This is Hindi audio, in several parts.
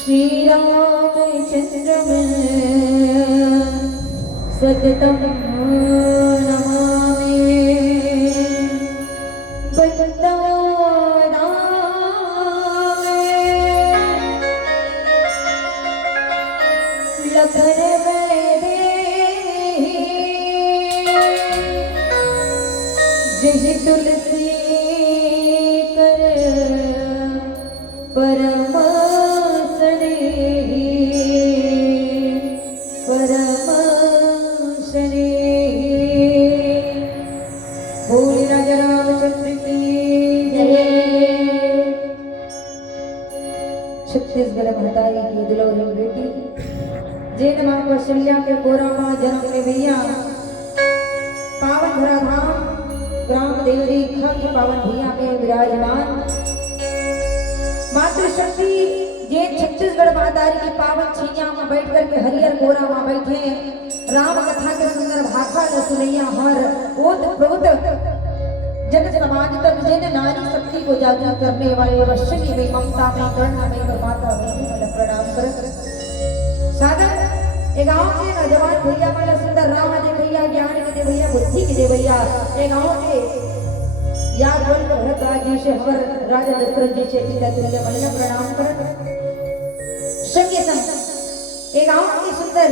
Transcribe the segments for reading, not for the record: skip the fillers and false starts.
श्री रामचंद्र सततम नमामि वृंदावनाय लखन में जय तुलसी कर परम छत्तीसगढ़ महतारी की दिलोरी बेटी जैन मां कौशल्या के गोरा मां जन्म में भैया पावन भरा धाम ग्राम देवरी खग पावन भैया में विराजमान मातृशक्ति जैन छत्तीसगढ़ महतारी की पावन छैया में बैठ करके हरियर गोरा मां बैठे राम कथा के सुंदर भाखा न सुनैया हर ओत प्रोत जन समाज तक जन नारी शक्ति को जागृत करने वाले वश्यनी में ममता में करुणा में माता में प्रणाम कर साधन एक गांव के नौजवान भैया वाला सुंदर राम दे भैया ज्ञान के दे भैया बुद्धि के दे भैया एक गांव के याद बोल भरतराज जी से हर राजा दशरथ जी से पिता तुल्य मल्ल प्रणाम कर संगे संग एक गांव की सुंदर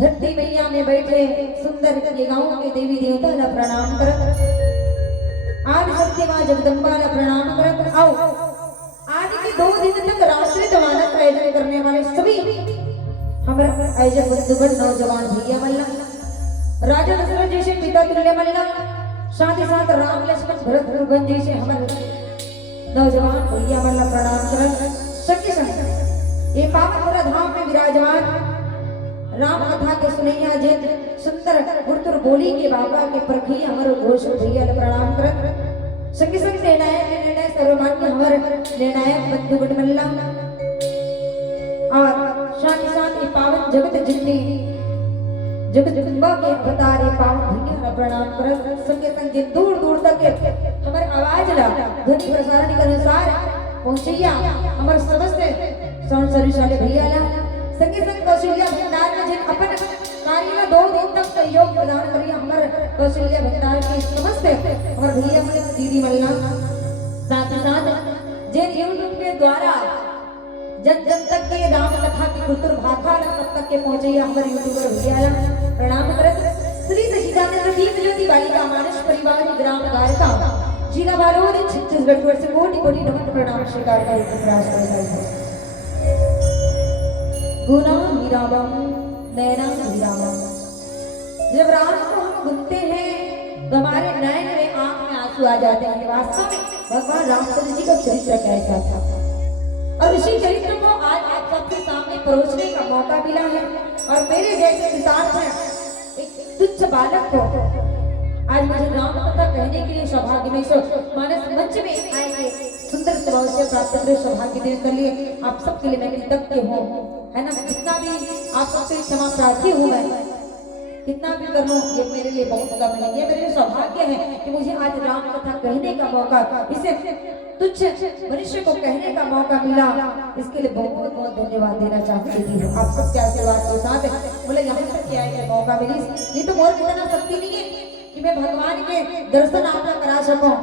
धरती मैया में बैठे सुंदर ये गांव के देवी देवता ला प्रणाम करत आज सत्य मां जगदम्बा ला प्रणाम करत आओ आज के 2 दिन तक रात्रि दवाना का आयोजन करने वाले सभी हमारा आयोजक बंधुगण नौजवान भैया मल्ला राजा दशरथ जी से पिता तुल्य मल्ला साथ ही साथ राम लक्ष्मण भरत शत्रुघ्न जी से हमारे नौजवान भैया मल्ला प्रणाम करत सत्य संग ये पावन धाम में विराजमान राम कथा के सुनैया जिन सुंदर गुरतुर बोली के बाबा के प्रखी हमर घोष भैया प्रणाम करत संग संग निर्णय सर्वमान्य हमर निर्णायक बंधुगण मल्ला और साथ ही साथ पावन जगत जितनी जगदम्बा के अवतारे पावन भैया प्रणाम करत संग संग जिन दूर दूर तक हमर आवाज ला ध्वनि प्रसारण के अनुसार पहुंचैया हमर समस्त सौन सरिशाले भैया ला संगे संग कौशल्या भंडार में जिन अपन कार्य में 2 दिन तक सहयोग प्रदान करिए हमारे कौशल्या भंडार के समस्त हमारे भैया मल्ल दीदी मल्ला साथ ही साथ जिन यूट्यूब के द्वारा जन जन तक के राम कथा की गुरतुर भाखा तब तक के पहुंचे हमारे यूट्यूबर भैया प्रणाम करत श्री सचिदानंद दीप ज्योति बालिका मानस परिवार ग्राम गायिका जिला बालोद छत्तीसगढ़ वर्ष कोटि कोटि नमन प्रणाम स्वीकार करते प्रयास करता गुना हीरावम नैना हीरावम जब राम को हम घूमते हैं तो हमारे नयन में आंख में आंसू आ जाते हैं वास्तव में भगवान रामचंद्र जी का चरित्र कैसा था और इसी चरित्र को आज आप सबके सामने परोसने का मौका मिला है और मेरे जैसे पितार्थ है एक तुच्छ बालक को आज मुझे राम कथा कहने के लिए सौभाग्य में मानस मंच में आएंगे सुंदर स्वभाव से प्राप्त करे सौभाग्य देने के लिए आप सबके लिए मैं कृतज्ञ हूँ है ना जितना भी आप सबसे क्षमा प्रार्थी हूँ मैं कितना भी कर लूँ ये मेरे लिए बहुत कम है ये मेरे लिए सौभाग्य है कि मुझे आज राम कथा कहने का मौका इसे तुच्छ मनुष्य को कहने का मौका मिला इसके लिए बहुत बहुत धन्यवाद देना चाहती हूँ आप सबके आशीर्वाद के साथ बोले यहाँ तक के आए मौका मिली ये तो मोर इतना शक्ति नहीं है कि मैं भगवान के दर्शन आपका करा सकूं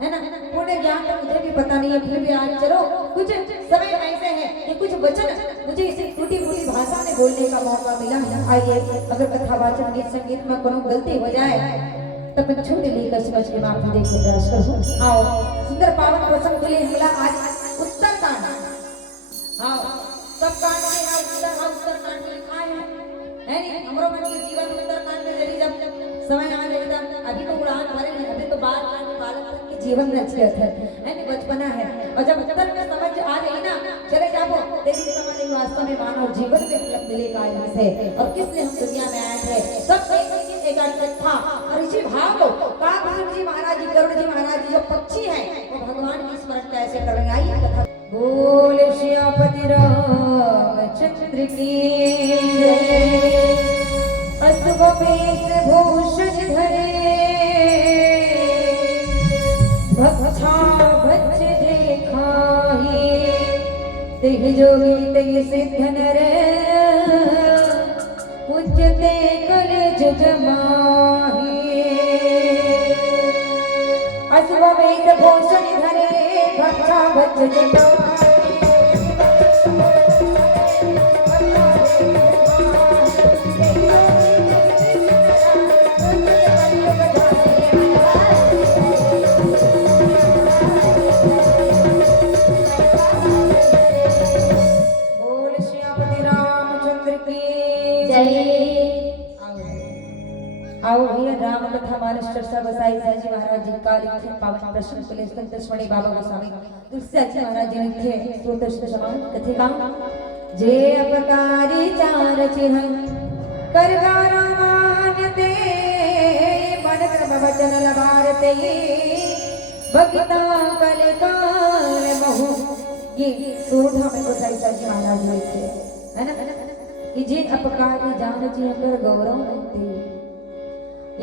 है ना पुण्य ज्ञान तो मुझे भी पता नहीं है फिर भी आज चलो कुछ समय ऐसे है कि कुछ वचन मुझे इसे टूटी फूटी भाषा में बोलने का मौका मिला आइए अगर कथावाचन गीत संगीत में कोनो गलती हो जाए तब मैं छोटे लेकर समझ के माफी दे के प्रयास करूं आओ सुंदर पावन प्रसंग के लिए मिला आज उत्तरकांड आओ सब कांड में है उत्तरकांड में लिखा है हमरो मन के जीवन उत्तरकांड में यदि जब समय आ जाएगा अभी तो उड़ान भरे हैं अभी तो बाल बालक के जीवन रचित है बचपना है और जब उत्तर में समझ आ गई ना चले जाओ तेरी समझ वास्तव में मानव जीवन में उपलब्ध मिलेगा इनसे और किस लिए हम दुनिया में आए थे सब एक था और इसी भाव को काकभूषण जी महाराज जी करुण जी महाराज जी जो पक्षी है वो भगवान की स्मरण कैसे करेंगे आइए कथा बोल श्यामपति रामचंद्र की अश्वमेध भूषण धरे भक्षा भज देखा तेहि जोगी तेहि सिद्ध नर पूज्यते कलेज जमाहि अशुभ वेद भूषण धरे भक्षा भज जटाहि आओ भैया राम कथा मानस चर्चा बसाई जी महाराज जी का लिखे पावन प्रश्न के लिए संत स्वणी बाबा गोस्वामी तुलसीदास जी महाराज जी लिखे श्रोत समान कथे का जे अपकारी चार चिन्ह करगा रामान्यते मन क्रम वचन लबारते भक्ता कल काल बहु ये सोधा में गोसाई जी महाराज जी लिखे है ना कि जे अपकारी जान चिन्ह कर गौरव देते।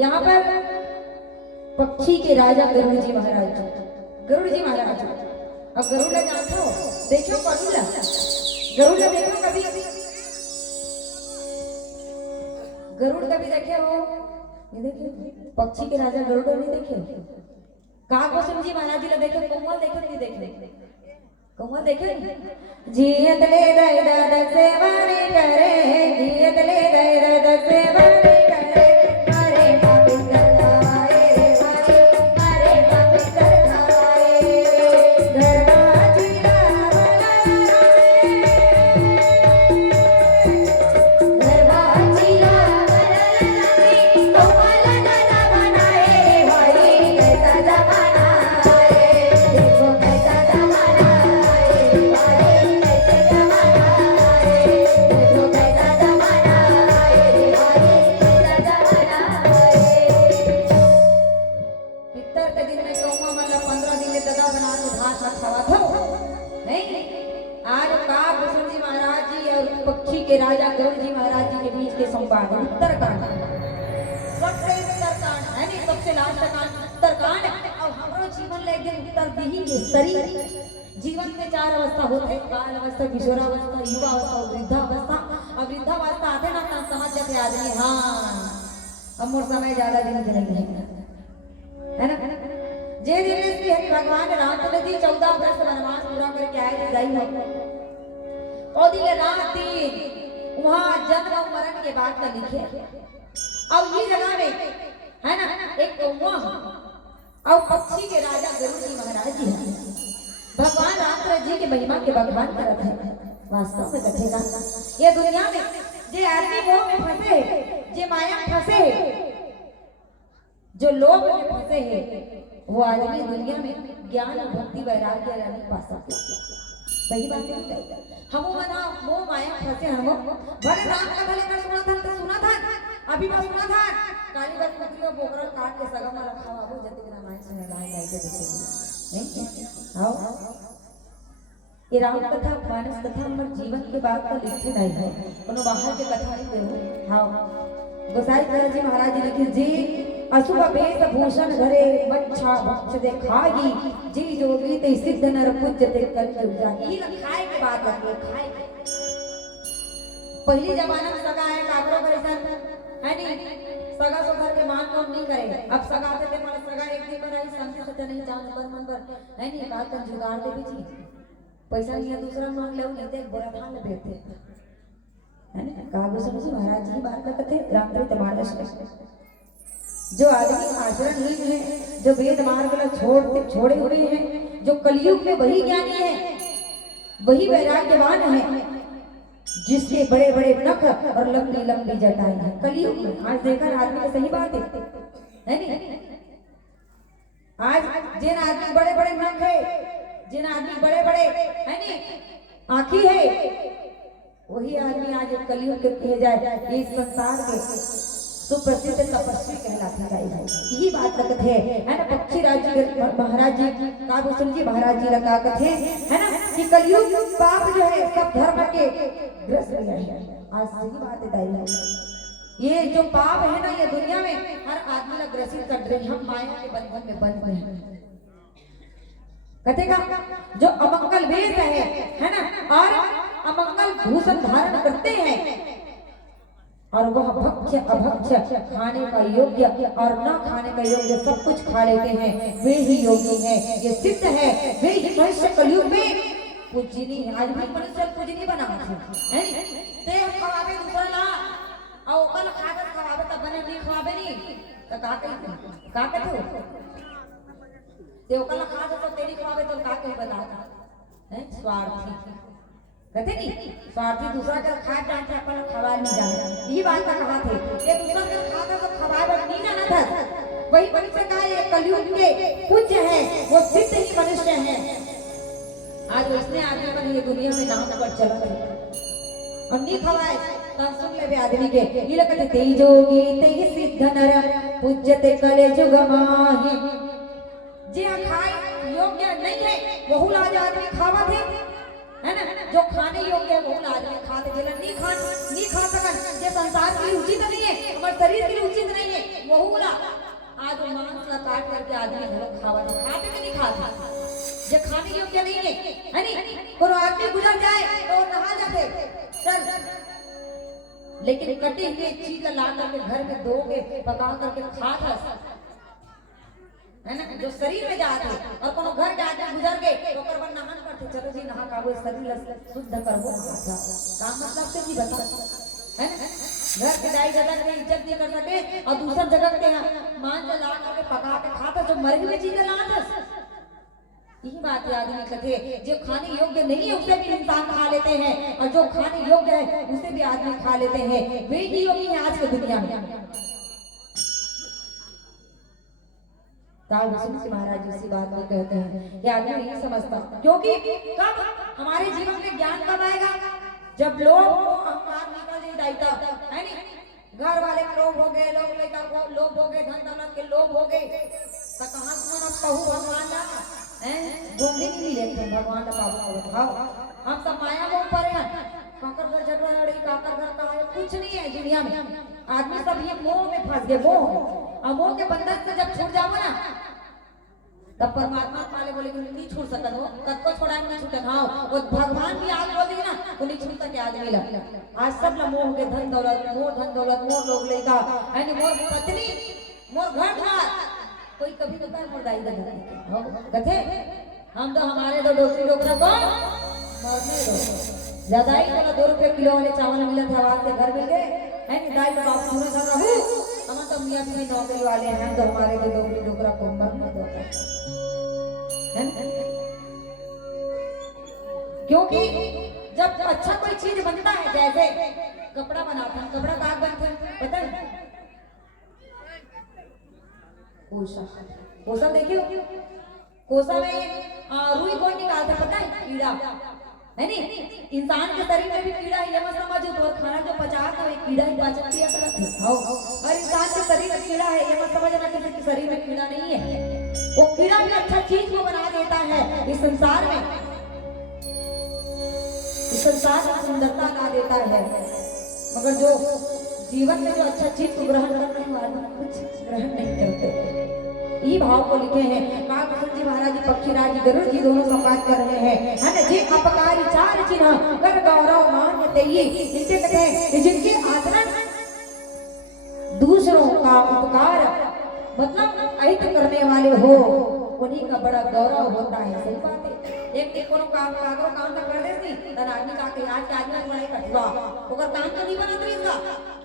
यहाँ पर पक्षी के राजा गरुड़ जी महाराज अब गरुड़ जानते हो देखो गरुड़ देखो कभी गरुड़ कभी देखे हो ये देखे पक्षी के राजा गरुड़ नहीं देखे कागभूषण जी महाराज जी ने देखे कौवा देखे नहीं देखे कौवा देखे जियत ले दय दद सेवने करे जियत ले दय दद सेवने के राजा गरुड़ जी महाराज जी के बीच के संवाद उत्तरकांड सबसे उत्तरकांड है नहीं सबसे लास्ट कांड उत्तरकांड और हमारो जीवन ले एकदम उत्तर दिही के शरीर जीवन में चार अवस्था होते बाल अवस्था किशोरावस्था युवा अवस्था और वृद्धावस्था और वृद्धावस्था आते ना तब समझ जाते आदमी हाँ अब मोर समय ज्यादा दिन के नहीं है ना जे दिन श्री हरि भगवान रामचंद्र जी 14 वर्ष वनवास पूरा करके आए जाई हो और दिन रात दिन वहाँ जन्म और मरण के बाद का लिखे अब ये जगह में है ना एक कौवा और पक्षी के राजा गरुड़ जी महाराज जी भगवान रामचंद्र जी के महिमा के भगवान करते हैं वास्तव में कथेगा ये दुनिया में जे आदमी मोह में फंसे जे माया में फंसे जो लोभ में फंसे हैं वो आदमी दुनिया में ज्ञान और भक्ति वैराग्य नहीं पा सकते सही बात है हम मना मोह माया फंसे हम भले राम का भले का सुना था अभी बस सुना था काली बात कुकरी और बोकरा काट के सगम में रखा हुआ वो जति ना माय सुने गाय गाय के देखे नहीं आओ ये राम कथा मानस कथा हमर जीवन के बात का लिखे नहीं है कोनो बाहर के कथा नहीं देहो हां गोसाई जी महाराज जी लिखे जी अशुभ वेश भूषण धरे मच्छा भक्ष दे खागी जी जोगी ते सिद्ध नर पूज्यते कल जागी खाए के बात लगे खाए पहली जमाना में सगा है काकरो परिसन है नहीं सगा सुधर के मान कौन नहीं करे अब सगा से मन सगा एक दिन पर आई संत सच नहीं जान पर मन पर है नहीं बात कर जुगाड़ दे भी पैसा नहीं दूसरा मांग ले नहीं देख बड़ा थान देते है ना कागभूषण जी महाराज जी बात करते रात्रि तमाशा जो आदमी आचरण नहीं है जो वेद मार्ग को छोड़े हुए हैं जो कलयुग में वही ज्ञानी है वही वैराग्यवान है जिसके बड़े बड़े नख और लंबी लंबी जटाएं हैं कलयुग में आज देखा आदमी की सही बात है नहीं आज जिन आदमी बड़े बड़े नख है जिन आदमी बड़े बड़े है नहीं आंखी है वही आदमी आज कलयुग के कहे जाए इस संसार के सुप्रसिद्ध तपस्वी कहलाते हैं यही बात लगत है ना पक्षी राज जी महाराज जी कागभूषण जी महाराज जी लगा कथे है ना कि कलयुग पाप जो है सब धर्म के ग्रस्त है आज सही बात है ये जो पाप है ना ये दुनिया में हर आदमी का ग्रसित कर रहे हम माया के बंधन में बंध रहे हैं कथेगा जो अमंगल वेद है ना और अमंगल भूषण धारण करते हैं और वह भक्ष्य अभक्ष्य खाने का योग्य और न खाने का योग्य सब कुछ खा लेते हैं, वे ही योगी हैं। ये सिद्ध है, वे ही मनुष्य कलयुग में पूजनी है। आज भी मनुष्य पूजनी बना है ते हम खवाबे दूसरा ला और कल खाकर खवाबे तब बने नहीं खवाबे नहीं तो का कहते हो ते कल खा तो तेरी खवाबे तो का कहे बताता है स्वार्थी कहते नहीं स्वार्थी दूसरा का खा जाते अपन खवा नहीं जाए। ये बात का कहा थे ये दूसरा का खाकर तो खवाबे नहीं जाना था। वही मनुष्य का ये कलयुग के पूज्य है, वो सिद्ध ही मनुष्य है। आज उसने आगे पर ये दुनिया में नाम पर चला है और नहीं खवाए तब सुन ले आदमी के ये लगते तेजोगी तेज सिद्ध नर पूज्यते कले जुग माही। जे खाए योग्य नहीं है वहु लाज आदमी खावा थे है ना, जो खाने योग्य है वहु लाज में खाते जिला नहीं खा सकन जे संसार के लिए उचित नहीं है, हमारे शरीर के लिए उचित नहीं है वहु ला आज मांस ला काट करके आदमी घर खावा थे खाते कि नहीं खाते जे खाने योग्य नहीं है नहीं। कोई आदमी गुजर जाए तो नहा जाते चल, लेकिन कटी हुई चीज ला करके घर में दोगे पका करके खा था है ना, जो शरीर में जाते और कोनो घर जाके गुजर गए तो ओकर पर नहान करते चलो जी नहा का वो शरीर शुद्ध करबो काम मतलब से भी बता है ना। घर के दाई दादा के इज्जत नहीं कर सके और दूसर जगह के मान ला करके पका के खाता जो मरी हुई चीजें ला था। यही बात है आदमी कहते जो खाने योग्य नहीं है उसे भी इंसान खा लेते हैं और जो खाने योग्य है उसे भी आदमी खा लेते हैं, वे ही योगी है आज की दुनिया में। महाराज इसी बात को कहते हैं कि आदमी नहीं समझता क्योंकि कब हमारे जीवन में ज्ञान कब आएगा जब लोग अहंकार निकल जाता है नहीं, घर वाले लोग हो गए, लोग लेकर लोग हो गए, धन दौलत के लोग हो गए तो कहां से हम कहूं भगवान ना हैं गोंदी नहीं लेते भगवान का भाव हम सब माया में ऊपर हैं काकर घर झगड़ा लड़ी काकर घर का है कुछ नहीं है दुनिया में। आदमी सब ये मोह में फंस गए, मोह के बंधन से जब छूट जाओ ना तब परमात्मा पाले बोले कि नहीं छूट सकत हो तब को छोड़ा नहीं छूटन। हाँ वो भगवान भी आग बोल देगी ना तो नहीं छूट सके आदमी ला। आज सब ला मोह के धन दौलत मोर लोग लेगा यानी मोर पत्नी मोर घर द्वार कोई कभी तो कहे मोर दाई दादा कथे हम तो हमारे दो डोकरी डोकरा को मरने दो ज्यादा ही बोला 2 रुपए किलो वाले चावल मिला था आवाज से घर मिल गए है नहीं दाई का बाप पूरा कर रहूं हम तो मियां बीवी नौकरी वाले हैं तो हमारे दो डोकरी डोकरा को मरने दो है। क्योंकि जब अच्छा कोई चीज बनता है जैसे कपड़ा बनाते हैं कपड़ा कहाँ बनते हैं पता है कोसा देखियो कोसा में रुई कोई निकालता पता है कीड़ा है नहीं। इंसान के शरीर में भी कीड़ा है ये मत समझो तो खाना जो पचाता है कीड़ा ही पाचन क्रिया करता है और इंसान के शरीर में कीड़ा है ये मत समझना किसी के शरीर में कीड़ा नहीं है। वो कीड़ा भी अच्छा चीज को बना देता है इस संसार में, इस संसार में सुंदरता ला देता है। मगर जो जीवन में जो अच्छा चीज को ग्रहण करने वाले कुछ ग्रहण नहीं करते। ये भाव को लिखे हैं कालभैरव जी महाराज जी पक्षीराज जी गरुड़ जी दोनों संवाद कर रहे हैं है ना। जे अपकारी चार चिन्ह कर गौरव मान देइए इनसे कहते हैं जिनके आचरण दूसरों का उपकार मतलब अहित करने वाले हो उन्हीं का बड़ा गौरव होता है। सही बात है। एक कोनो काम काम कर दे नहीं तन आदमी का के आज के आदमी बड़ाई कटवा ओकर काम तो नहीं बनत रहीगा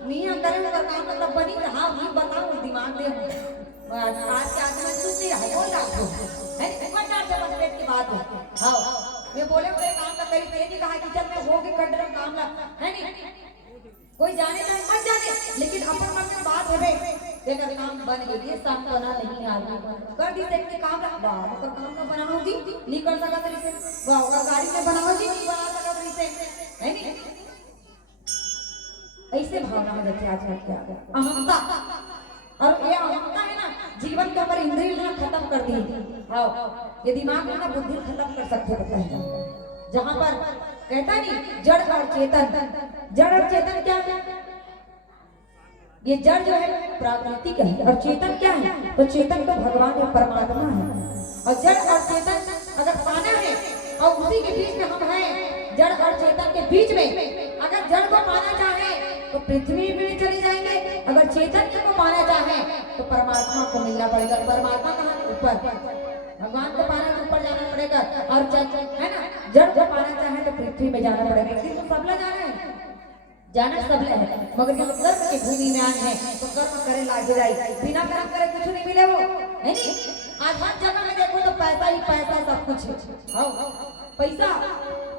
मियां करे ओकर काम मतलब बनी हां हम बताओ दिमाग दे आज के आदमी सुनती है बोल रहा है ऊपर से मतभेद की बात है। हां मैं बोले कोई काम का करी ये नहीं कहा कि चल मैं हो के कर रहा काम ला है नहीं कोई जाने चाहे मत जाने लेकिन अपन मन में बात है अगर काम बन गई ये सब बना नहीं आदमी कर दी देखते काम रखवा मतलब काम का बनाओ जी नहीं कर सका तरी से वाह गाड़ी में बनाओ जी नहीं बना सका तरी से है नहीं। ऐसे भावना में देखिए आजकल क्या अहंता और ये अहंता है ना जीवन के हमारे इंद्रिय खत्म कर दी। हाँ ये दिमाग में ना बुद्धि खत्म कर सकते होता है जहां पर कहता नहीं जड़ और चेतन। जड़ और चेतन क्या है? ये जड़ जो है प्राकृतिक है और चेतन क्या है? तो चेतन तो भगवान या परमात्मा है। और जड़ और चेतन अगर पाना है और उसी के बीच में हम हैं जड़ और चेतन के बीच में। अगर जड़ को पाना चाहे तो पृथ्वी में चले जाएंगे, अगर चैतन्य को पाना चाहे तो परमात्मा को मिलना पड़ेगा। परमात्मा कहाँ है? ऊपर। भगवान को पाना तो ऊपर जाना पड़ेगा, और है ना, जड़ को पाना चाहे तो पृथ्वी में जाना पड़ेगा। एक दिन तो सबला जाना है, जाना सबले है, मगर जब कर्म की भूमि में आए हैं तो कर्म करे लागे जाए, बिना कर्म करे कुछ नहीं मिले वो, है नहीं। आज हर जगह में देखो तो पैसा ही पैसा सब कुछ है। पैसा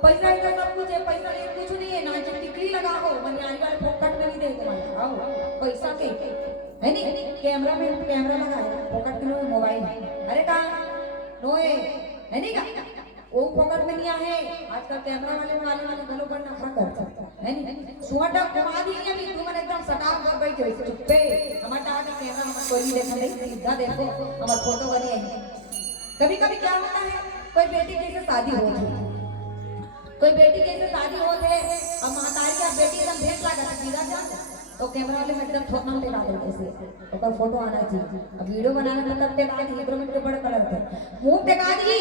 पैसा ही तो सब कुछ है, पैसा ये कुछ नहीं है। ना टिकली लगा हो बनियानी वाले फोकट में नहीं दे तुम्हारा पैसा के, है नहीं। कैमरा में कैमरा लगा है, फोकट में मोबाइल, अरे कहा नोए, है नहीं का वो फोकट में नहीं है। आजकल कैमरा वाले गलो पर नखरा करता है नहीं। सुआटा घुमा दी अभी तू मन एकदम सटा कर बैठे चुप्पे हमारा आगे कैमरा हम कोई देखा नहीं, सीधा देखो हमार फोटो बनी है। कभी-कभी क्या होता है, कोई बेटी कैसे शादी हो थी, कोई बेटी कैसे शादी हो थे, अब महतारी का बेटी एकदम भेंट लगा सीधा जा तो कैमरा वाले में एकदम ठोकना में लगा देते से और फोटो आना चाहिए। अब वीडियो बनाने मतलब टेका दी हिब्रोमिट के बड़े कलर थे, मुंह टेका दी,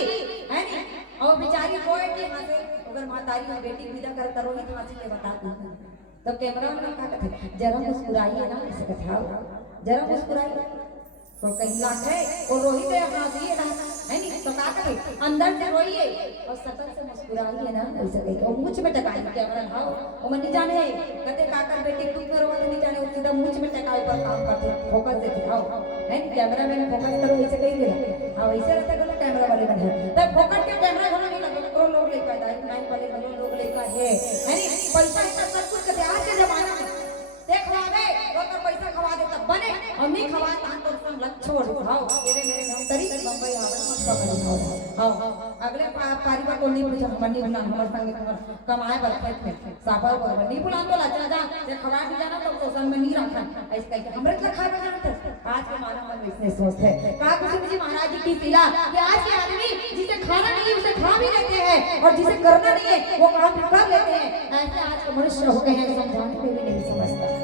है नहीं। और बेचारी कोई के हाथे अगर महतारी का बेटी विदा कर करो ही तो के बताती है तो कैमरा वाला का कहते जरा मुस्कुराइए ना, ऐसे कथा जरा मुस्कुराइए तो कहीं लाख है और रोहित है हाथ ये ना, है नहीं। तो का करे अंदर से रोइए और सकल से मुस्कुराइए ना, ऐसे कहीं और मुंह में टकाई कैमरा हां वो मन नहीं जाने कहते काकर बेटी तू करो नहीं जाने, वो सीधा मुंह में टकाई पर काम करते फोकस देते हां, है नहीं। कैमरा में फोकस करो ऐसे कहीं दे हां, वैसे रहता गलो कैमरा वाले बने तो फोकस के कैमरा घरो नहीं लगे करो लोग लेकर जाए नाइन वाले घरो लोग लेकर है नहीं। पैसा इतना सब कुछ करते आज के जमाना में देखवावे अगर पैसा खवा दे तब बने और नहीं खवा तान तो सब लग छोड़ हां मेरे नाम तरी बम्बई आवे मत पकड़ हां अगले परिवार को नहीं पूछा मन्नी बुला हमर संग कमाए बरकत में साबर को नहीं बुला तो लाचा जा ते खवा भी जाना तो संग में नहीं रखा ऐसे कह के हमरे से खा बना आज के मानव मन इसने सोचते का कुछ जी महाराज जी की सिला कि आज के आदमी जिसे खाना नहीं उसे खा भी लेते हैं और जिसे करना नहीं है वो काम कर लेते हैं। ऐसे आज के मनुष्य हो गए हैं, समझाने में भी नहीं समझता।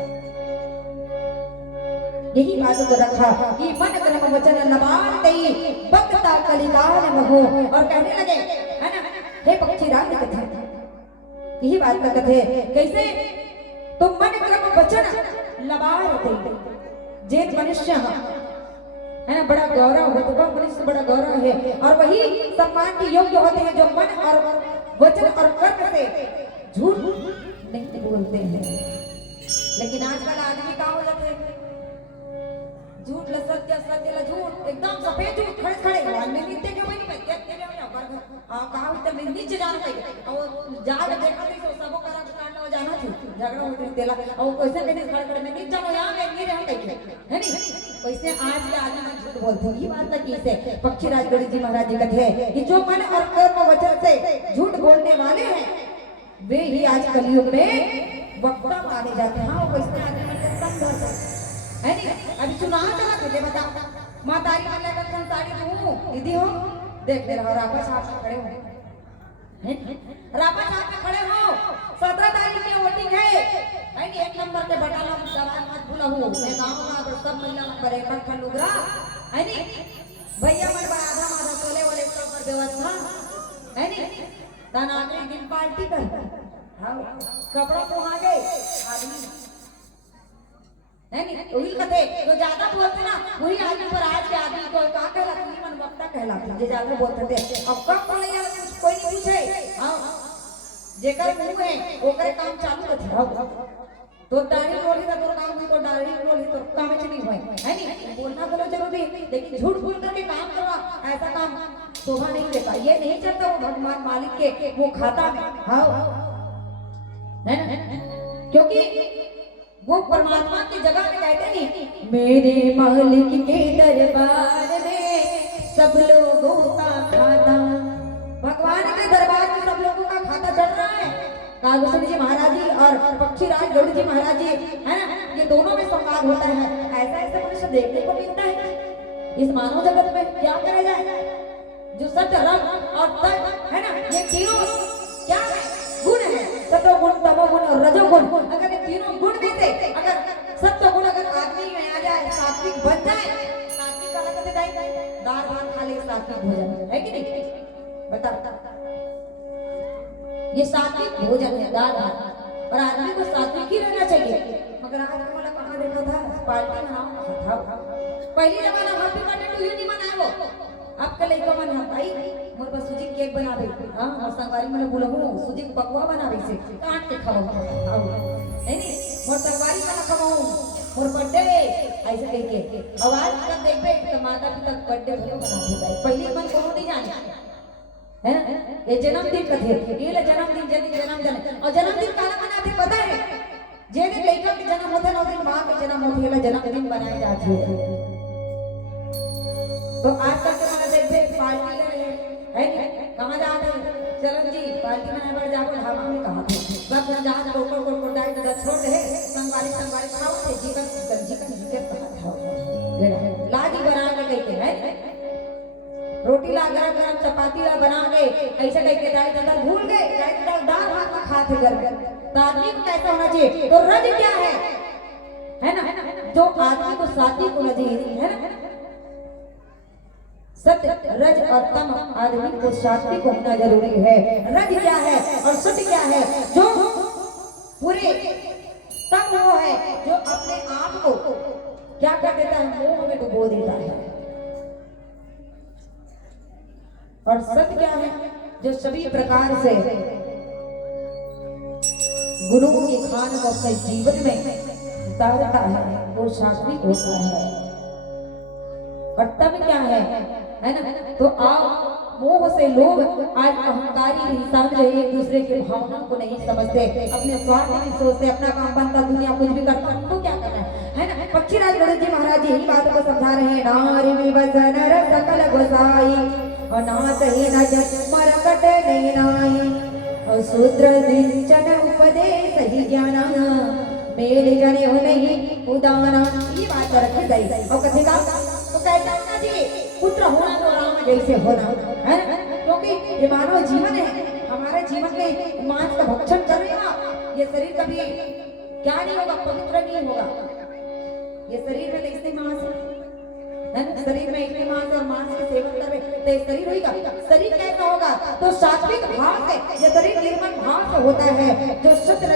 यही बात को रखा कि मन क्रम वचन नबाते भक्ता कलिकाल महो और कहने लगे, है ना, हे पक्षी राज कथे यही बात का कथे कैसे तो मन क्रम वचन लबाते जे मनुष्य है ना बड़ा गौरव होता है, मनुष्य बड़ा गौरव है और वही सम्मान के योग्य होते हैं जो मन और वचन और कर्म से झूठ नहीं बोलते हैं। लेकिन आजकल आदमी का हो जाते हैं झूठ ल सत्य सत्य ल झूठ एकदम सफेद झूठ खड़े खड़े आदमी नित्य के वही में देखते रहो ना पर हां कहां तो नीचे जान गई और जाल देखा नहीं तो सबो करा कांड हो जाना थी झगड़ा होते देला और कैसे कहने खड़े खड़े में नीचे चलो यहां में नहीं रह गए है नहीं। वैसे आज के आदमी में झूठ बोलते हैं। ये बात ना कैसे पक्षी राजगढ़ जी महाराज जी कहते हैं कि जो मन और कर्म वचन से झूठ बोलने वाले हैं वे ही आज कलयुग में वक्ता माने जाते हैं। हां वैसे आदमी में संघर्ष है नहीं। अभी चुनाव चला थे बता मातारी वाले का संसारी तू दीदी हो देख ले रहा रापा साहब में खड़े हो रापा साहब में खड़े हो 17 तारीख की वोटिंग है नहीं। एक नंबर के बटाला दवा मत भूला हो मैं गांव में अगर सब महिला पर इकट्ठा लुगरा है नहीं भैया मन पर आधा माधा तोले वाले सब पर व्यवस्था है नहीं। तना आखिरी दिन पार्टी कर हां कपड़ा को आ गए आदमी नहीं वही कहते जो ज्यादा बोलते ना वही आदमी पर आज के आदमी को का कहलाती है मन वक्ता कहलाती है। ज्यादा बोलते थे अब कब बोले यार कोई नहीं पूछे हां जेकर मुंह है ओकरे काम चालू कर दिया तो दाढ़ी रोली तो काम नहीं तो दाढ़ी रोली तो काम नहीं होए है नहीं। बोलना तो जरूरी लेकिन झूठ बोल करके काम करवा ऐसा काम शोभा नहीं देता। ये नहीं चलता वो भगवान मालिक के वो खाता में हां है ना क्योंकि वो परमात्मा की जगह में कहते नहीं मेरे मालिक के दरबार में सब लोगों का खाता भगवान के दरबार में सब लोगों का खाता चल रहा है। कागभूषण जी महाराज जी और पक्षी राज गौड़ जी महाराज जी है ना ये दोनों में संवाद होता है। ऐसा ऐसा मनुष्य देखने को मिलता है इस मानव जगत में। क्या करे जाए जो सत्य रंग और तप है ना ये तीनों क्या है गुण है सत्व गुण तमो गुण और रजो गुण। अगर ये तीनों गुण में से अगर सत्व गुण अगर आदमी में आ जाए सात्विक बन जाए सात्विक का लगते जाए दाल भात खा ले सात्विक भोजन है कि नहीं बता ये सात्विक भोजन है, दाल भात, और आदमी को सात्विक ही रहना चाहिए। मगर आज वाला कहाँ देखा था, पार्टी मनाओ कहा था। पहले जमाना हैप्पी बर्थडे टू यू नहीं मनाए वो, अब के लइका मन भाई मोर पर सूजी केक बनावे, हां और संगवारी मने बोलहु सूजी पकवा बनावे से काट के खाओ आओ नहीं मोर संगवारी मने खाओ मोर बर्थडे ऐसे कह के आवाज का देखबे तो माता पिता बर्थडे भलो बनाते भाई। पहले मन कोनो नहीं जाने है ये जन्मदिन कथे ये ले जन्मदिन जन्मदिन और जन्मदिन काला मनाते पता है जे दिन लइका के जन्म होता है 9 दिन मां के जन्म होती है जन्मदिन बनाए जाते हैं। तो आजकल के माने देखते पार्टी करे है कहां जाते चलो जी पार्टी में बार जाओ ढाबा में कहा थे सब जहां को डाई दादा छोड़ दे संगवारी खाओ थे जीवन के खाओ लादी बना के कहते हैं रोटी ला गरम चपाती ला बना के ऐसे कह के दाई दादा भूल गए दाई दादा दाल भात में खाते घर में। तो आदमी को कैसा होना चाहिए, तो रज क्या है ना जो आदमी को सात्विक होना चाहिए है ना, सत्य रज और तम आदमी को सात्विक होना जरूरी है। रज क्या है और सत्य क्या है, जो पूरे तम वो है जो अपने आप को क्या कर देता है, मोह में डुबो देता है। और सत्य क्या है, जो सभी प्रकार से गुणों के खान को अपने जीवन में उतारता है वो सात्विक होता है। और तब क्या है ना, तो आप मोह से लोग आज अहंकारी इंसान जो एक दूसरे के भावना को नहीं समझते, अपने स्वार्थ की सोचते, अपना काम बनता दुनिया कुछ भी करता उनको क्या करना है ना। पक्षीराज गणेश जी महाराज जी यही बात को समझा रहे हैं, नारी विवसन रस सकल गोसाई और नाथ ही न मरकट नहीं नाई और शूद्र सिंचन उपदेश ही ज्ञान मेरे जने हो नहीं उदाना। ये बात रखी गई और कथेगा तो कैसा होना चाहिए, पुत्र होना तो राम जैसे होना है ना, क्योंकि ये मानव जीवन है, हमारे जीवन में मांस का भक्षण कर रहे हो, ये शरीर कभी क्या नहीं होगा, पवित्र नहीं होगा। ये शरीर में इतने मांस है ना, शरीर में इतने मांस और मांस के सेवन कर रहे तो ये शरीर होगा, शरीर कैसा होगा, तो सात्विक भाव से ये शरीर निर्मल भाव से होता है, जो सत्य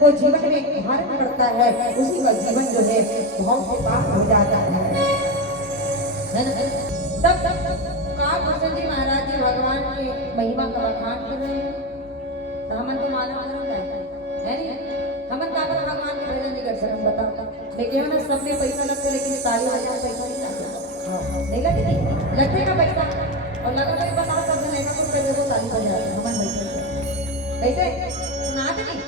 को जीवन में धारण करता है उसी का जीवन जो है भाव के पास हो जाता है। तब कालभूषण जी महाराज जी भगवान की महिमा का बखान कर रहे हैं, तो हमन तो मानव धर्म है नहीं, हमन का भगवान के भजन नहीं कर सकते बताओ। लेकिन ना सबने पैसा लगते, लेकिन 40,000 पैसा नहीं लगता, नहीं लगती लगते का पैसा और लगा तो बताओ सब लेना कुछ पैसे को 40,000 हमन बैठे कैसे सुनाते नहीं।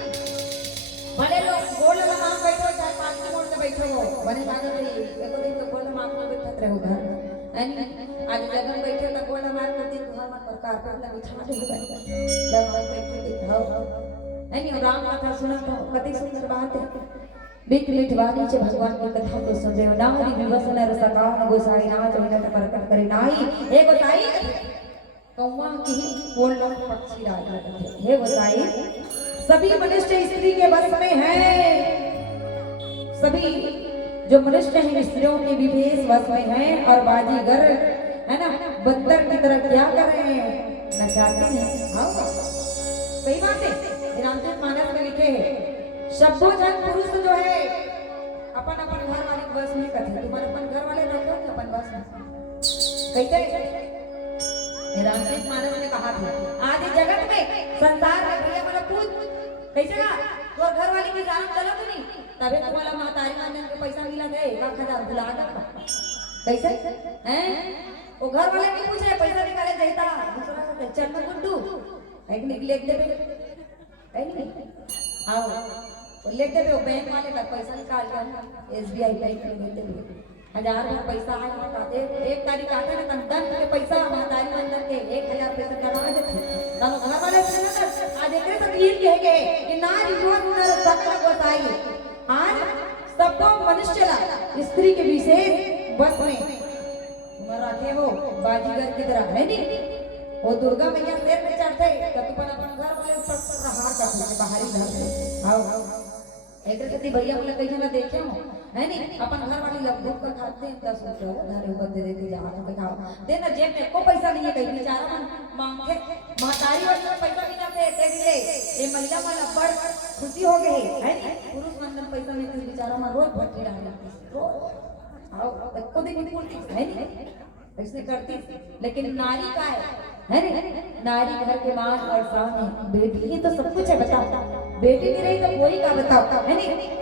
बड़े लोग गोल्ड में मांग बैठो चाहे 5 की मोड़ से बैठो हो बने कागज नहीं देखो दिन तो गोल्ड मांग में बैठत रहो घर नहीं आज लगन बैठे तो गोल्ड मांग करती तुम्हारे मन पर कारपेट लगा बिछा दे लगन बैठे दिखाओ नहीं। राम कथा सुना था कति सुंदर बात है, बिक लिठवानी से भगवान की कथा को सुन रहे हो। नारी विवसन रस कान गोसाई नाच विनत प्रकट करे नाही हे गोसाई कौवा की बोल लो पक्षी राज हे गोसाई सभी मनुष्य स्त्री के बस में हैं, सभी जो मनुष्य हैं स्त्रियों के विशेष वश में हैं और बाजीगर है ना बंदर की तरह क्या कर रहे हैं नचाते हैं। हाँ सही बात है, रामचरित मानस में लिखे हैं शब्दों जन पुरुष जो है अपन अपन घर वाले बस में कथे, तुम अपन घर वाले रखो अपन बस में कैसे। रामचरित मानस ने कहा था आदि जगत में संसार में भैया मतलब पूछ कैसे ना तो घर वाले की जान चलो तो नहीं तबे तुम्हारा महतारी मानन के पैसा मिला दे 1,000 भुला दो कैसे हैं। वो घर वाले नहीं पूछे पैसा निकाले देता दूसरा का चल में गुड्डू एक लिख दे नहीं आओ लिख दे वो बैंक वाले का पैसा निकाल कर SBI बैंक में देते हुए 1,000 रुपया पैसा आए बताते 1 तारीख आता है ना तब के पैसा महतारी मंदिर के 1,000 पैसा करवा देते तब घर वाले से ना आज एक तकदीर कह के कि नारी युवक सकल गोसाई आज सबको मनुष्य ला स्त्री के विशेष बस में तुम रखे हो बाजीगर की तरह है नहीं। वो दुर्गा मैया सिर पे चढ़ते तो तुम अपन घर वाले ऊपर हार करते बाहरी घर में आओ एक कति भैया बोले कहीं ना देखे हो है नहीं अपन घर वाली लग धूप का खाते हैं 10 रुपया उधारे ऊपर दे देते जहां पे खाओ देना जेब में को पैसा नहीं है कहीं बेचारा मन मांगे महतारी वाले पैसा नहीं जाते दे दिए ये महिला वाला बड़ खुशी हो गए है नी पुरुष मंडल पैसा में तो बेचारा में रोज भटके रहती रोज आओ को देखो पूर्ति है नी ऐसे करती लेकिन नारी का है नी नारी घर के मां और सामने बेटी ही तो सब कुछ है बताओ बेटी नहीं रही तो कोई का बताओ है नी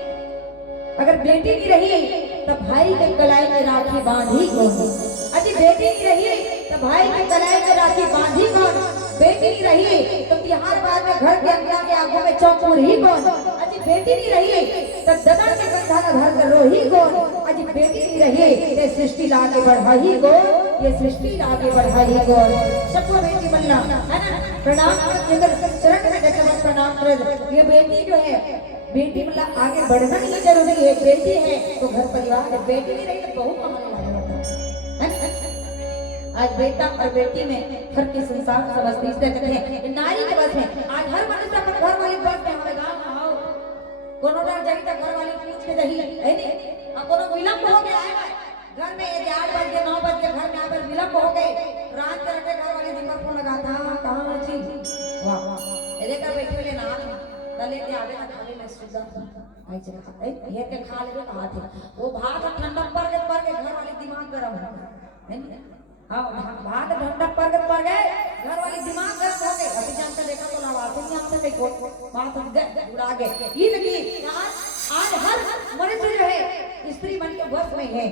अगर बेटी नहीं रही तो भाई के कलाई में राखी बांधी कौन अजी बेटी नहीं रही तो भाई के कलाई में राखी बांधी कौन बेटी नहीं रही तो तिहार बाद में घर के अंगना के आगू में चौकुर ही कौन अजी बेटी नहीं रही तो ददन के कंधा न धर कर रोही कौन अजी बेटी नहीं रही ये सृष्टि लागे बढ़ाई कौन ये सृष्टि लागे बढ़ाई कौन सबको बेटी बनना है ना प्रणाम कर चरण में डटकर प्रणाम कर ये बेटी जो है बेटी मतलब आगे बढ़ना ही जरूरी है बेटी है तो घर परिवार है बेटी नहीं रही तो बहू कमाने वाला होता है आज बेटा और बेटी में घर के संसार समझते इसलिए कहते हैं नारी के बस में आज हर मनुष्य अपन घर वाली बस में हमें गांव में आओ कोनो डर जाई तो घर वाली पूछ के दही है नी अब कोनो विलंब हो गया है घर में 8 बज के 9 बज के घर में आकर विलंब हो गए रात के रटे घर वाली दीपक फोन लगाता कहां छी वाह वाह ये देखा बैठे ले ना तले के आवे ना खाली में सुधा आई चला ये के खा ले कहा थे वो भात ठंडा पर के घर वाले दिमाग गरम हो है नी हां भात ठंडा पर गए घर वाले दिमाग गरम हो गए अभी जानते देखा तो आवाज नहीं आते कई को बात उड़ा गए ये लगी आज हर मनुष्य जो है स्त्री बन के बस में है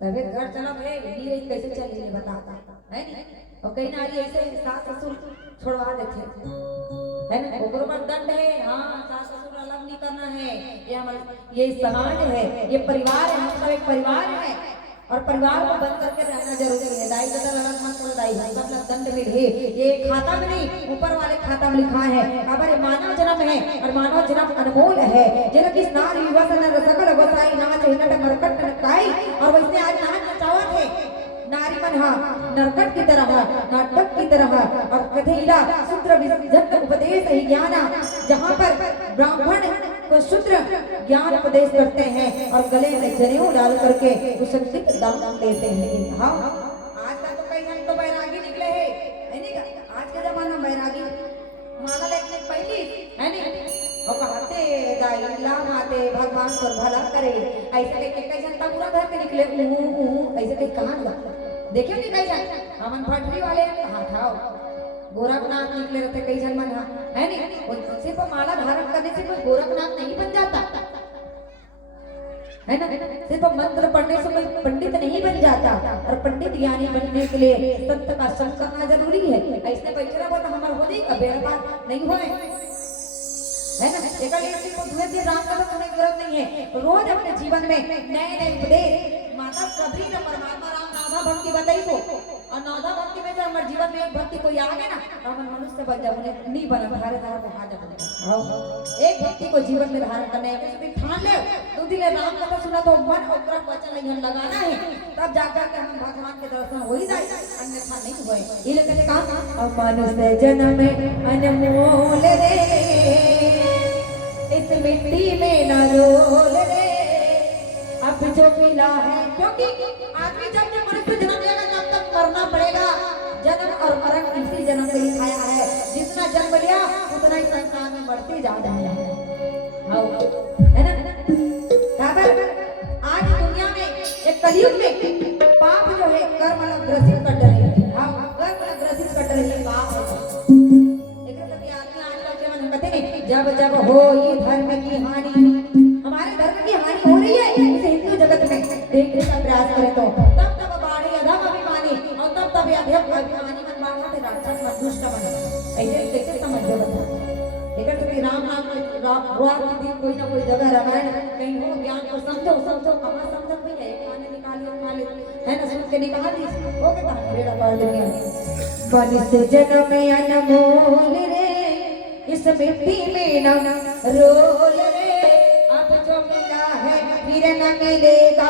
तभी घर चला भाई नीरे कैसे चली बताता है नी और कहीं नारी ऐसे सास ससुर छोड़वा देते है ना ओकरो पर दंड है हां सास ससुर अलग नहीं करना है ये हमारे ये समाज है ये परिवार है हम सब एक परिवार है और परिवार को बंद करके रहना जरूरी है दाई दादा अलग मत करो दाई मतलब दंड में है ये खाता में नहीं ऊपर वाले खाता में लिखा है खबर मानव जन्म है और मानव जन्म अनमोल है जिन किस नारी वसन सकल गोसाई नाच हिनट मरकट नकाई और वैसे आज नाच नचावत है नारी मन नरकट की तरह नाटक की तरह और कथेला शूद्र विजन उपदेश ही ज्ञान जहाँ पर ब्राह्मण को शूद्र ज्ञान उपदेश करते हैं और गले में जनेऊ डाल करके उस शक्ति का दान लेते हैं हाँ आज का तो कई जन तो बैरागी निकले है नहीं आज के जमाना में बैरागी माला लेने पहली है नहीं और कहते दाई लाम आते भगवान पर भला करे ऐसे कई जनता पूरा घर के निकले ऐसे कहीं कहाँ जाता देखिए नहीं कई जन हमन भटरी वाले कहा था गोरखनाथ निकले रहते कई जन मन है नहीं सिर्फ माला धारण करने से कोई गोरखनाथ नहीं बन जाता है ना सिर्फ मंत्र पढ़ने से कोई पंडित नहीं बन जाता और पंडित ज्ञानी बनने के लिए संत का संग करना जरूरी है ऐसे बैठे रहो तो हमारा हो नहीं बेड़ा पार नहीं होए है ना एक धीरे राम का तो तुम्हें जरूरत नहीं है रोज अपने जीवन में नए नए उपदेश माता सबरी ने परमात्मा राम नाधा भक्ति बताई को और नाधा भक्ति में हमारे जीवन में एक भक्ति कोई आ गया ना तो हम मनुष्य बन जाए उन्हें नहीं बना धारे धार को हाथ बने एक भक्ति को जीवन में धारण करना है जैसे ठान ले दो दिन राम कथा सुना तो मन और ग्रह वचन नहीं लगाना है तब जाकर के हम भगवान के दर्शन हो ही जाए अन्यथा नहीं होए ये लेकर कहा मनुष्य जन्म अनमोल रे इस मिट्टी में न रोल रे अब जो मिला है क्योंकि आदमी जब जब मनुष्य जन्म लेगा तब तक मरना पड़ेगा जन्म और मरण इसी जन्म में लिखाया है जितना जन्म लिया उतना ही संसार में बढ़ते जा रहे हैं है ना आज दुनिया में एक कलयुग में पाप जो है कर्म ग्रसित कर रही है हाँ कर्म ग्रसित कर रही है पाप जब जब हो ये धर्म की हानि हमारे धर्म की हानि हो रही है इसे हिंदू जगत में देखने का प्रयास करें तो तब तब बाढ़ी अधम अभिमानी और तब तब अधम अभिमानी मन बाढ़ से राक्षस मन दुष्ट मन ऐसे कैसे समझो बता लेकिन कभी राम राम की दिन कोई ना कोई जगह रामायण कहीं हो ज्ञान को समझो हमारा समझ नहीं है खाने निकालिए खा ले है ना सुन के निकाल दी हो गया बेड़ा पार दुनिया मनुष्य जन्म अनमोल रे इस मिट्टी में न रोल रे अब जो मिला है फिर न मिलेगा